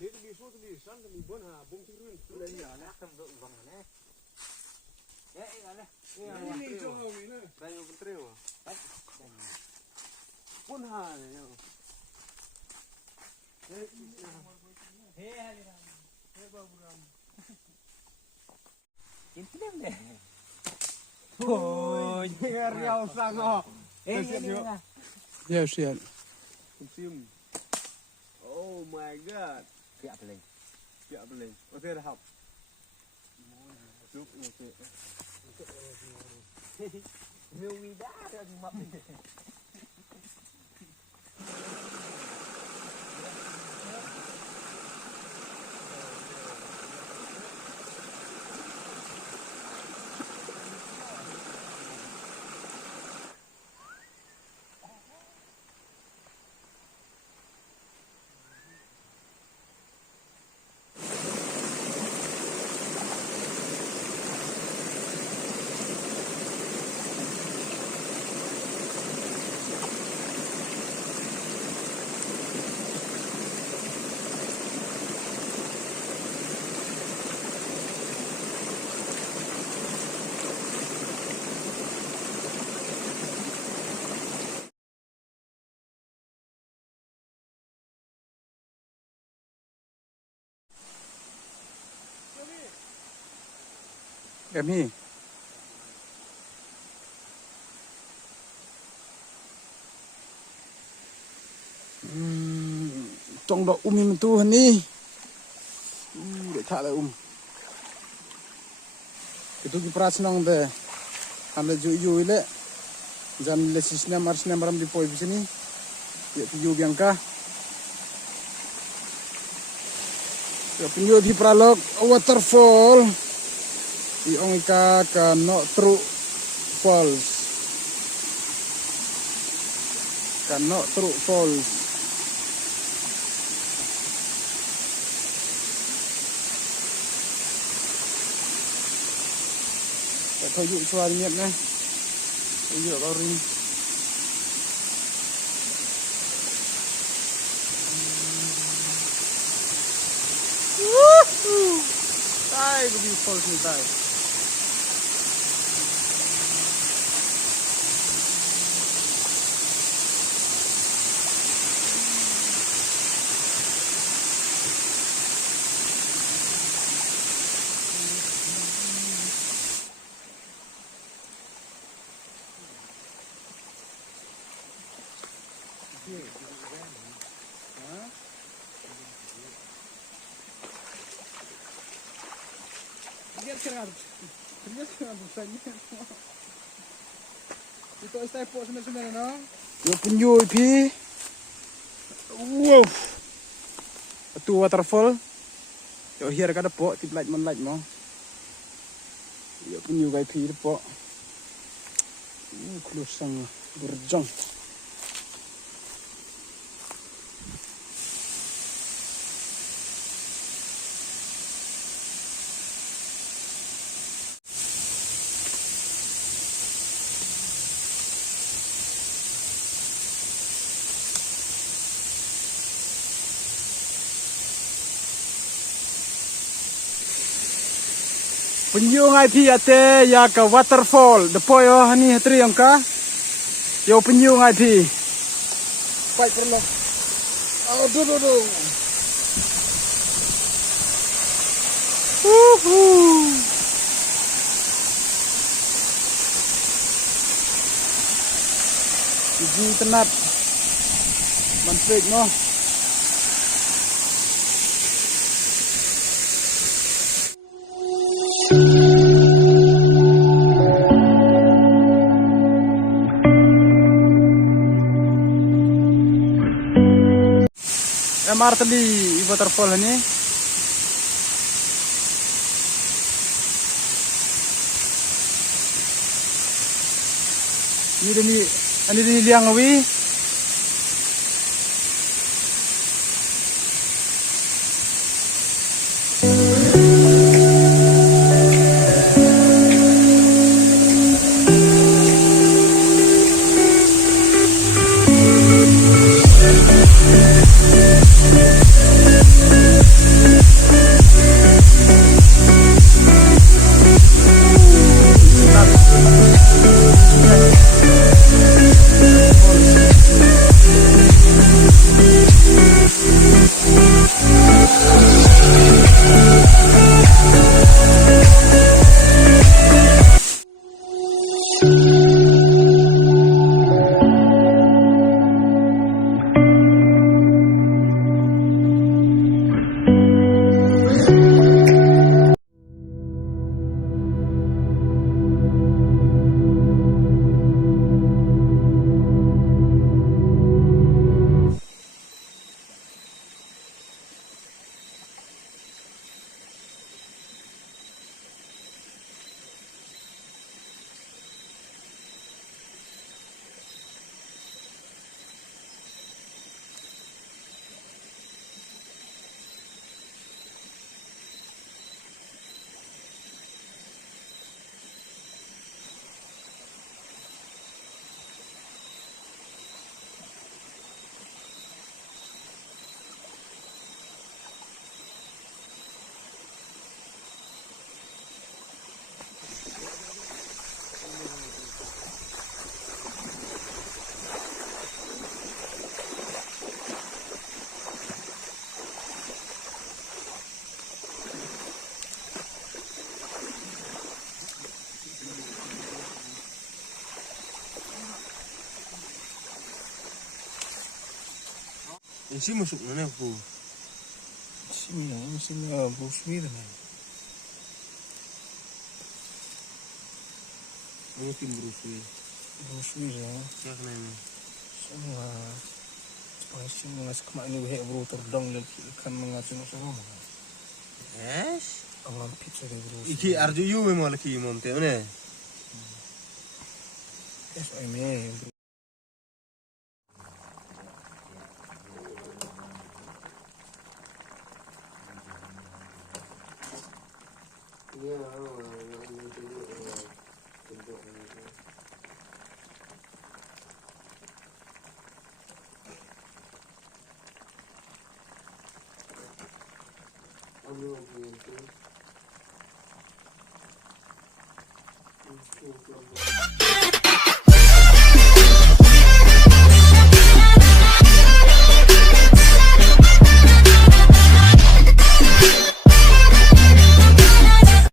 Dit is zo te die zand die bon ha bom te run. Ja, net hem do van hè. Ja, ja. Ja, nee, zo nou weer hè. Ben je op een trail? Bon ha, ja. Hé, baburam. Intim deh. Oh, riau sango. Ya, siap. Sim. Oh my god. Pihak paling. Okey dah hap. Cuk, okey. Meu vida ada map ni. Kami. Trong đó mình tu hơn đi. Để thả lại Itu ki prasnong de. Hamle ju ile. Jam le sisna marsna maram di poi bisini. Ya tu biangka. Ya pinyo di pralog waterfall. Di ongika ka no true falls. Ka no true falls. Thôi dụ cho anh miệng này. Dựa vào ring. Đây có bị falls như đây. Ito stay po semena no. Yo punyo pi. Wow. Tu waterfall. Yo here kada po tip light mo. Yo punyo gai pi po. Klusang berjong. Penyu ngai pi ate ya ka waterfall depo yo hani hatri angka yo penyu ngai pi pai perlo do Ji tenat manfik no. Marteli waterfall ini. Ini liang awi. Isi masuk mana aku? Sini Bruce Lee dah. Ini tim Bruce Lee. Bruce Lee ya. Siapa namanya? Semua. Pasti mengas kemarin ini hek bro terdang lagi kan mengatur semua. Yes. Alam pizza de Bruce. Iki Arju Yu memang lagi imam teh mana? Yes, I mean. Ya, bentuk